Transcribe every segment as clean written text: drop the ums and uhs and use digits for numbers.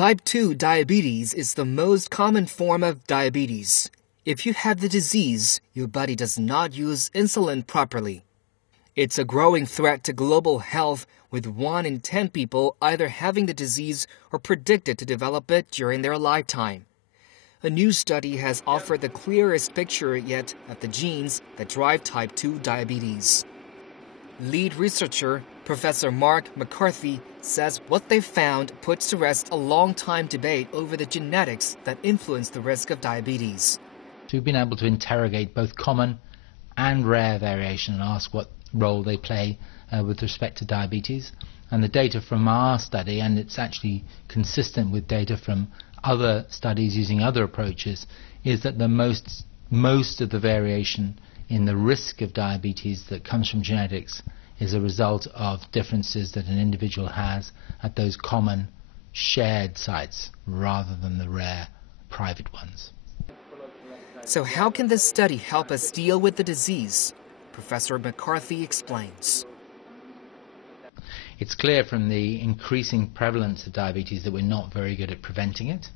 Type 2 diabetes is the most common form of diabetes. If you have the disease, your body does not use insulin properly. It's a growing threat to global health, with 1 in 10 people either having the disease or predicted to develop it during their lifetime. A new study has offered the clearest picture yet of the genes that drive type 2 diabetes. Lead researcher Professor Mark McCarthy says what they found puts to rest a long-time debate over the genetics that influence the risk of diabetes. We've been able to interrogate both common and rare variation and ask what role they play with respect to diabetes. And the data from our study, and it's actually consistent with data from other studies using other approaches, is that the most of the variation in the risk of diabetes that comes from genetics is a result of differences that an individual has at those common shared sites rather than the rare private ones. So how can this study help us deal with the disease? Professor McCarthy explains. It's clear from the increasing prevalence of diabetes that we're not very good at preventing it.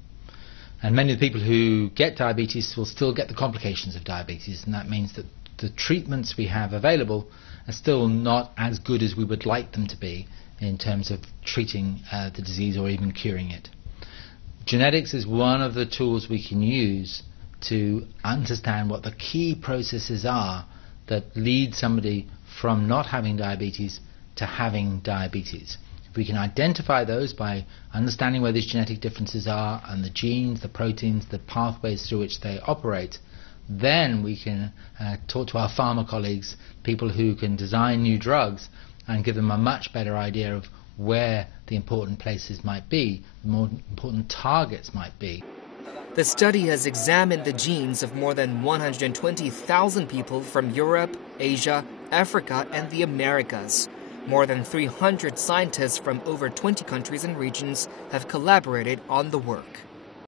And many of the people who get diabetes will still get the complications of diabetes, and that means that the treatments we have available are still not as good as we would like them to be in terms of treating the disease or even curing it. Genetics is one of the tools we can use to understand what the key processes are that lead somebody from not having diabetes to having diabetes. If we can identify those by understanding where these genetic differences are and the genes, the proteins, the pathways through which they operate, then we can talk to our pharma colleagues, people who can design new drugs, and give them a much better idea of where the important places might be, the more important targets might be. The study has examined the genes of more than 120,000 people from Europe, Asia, Africa, and the Americas. More than 300 scientists from over 20 countries and regions have collaborated on the work.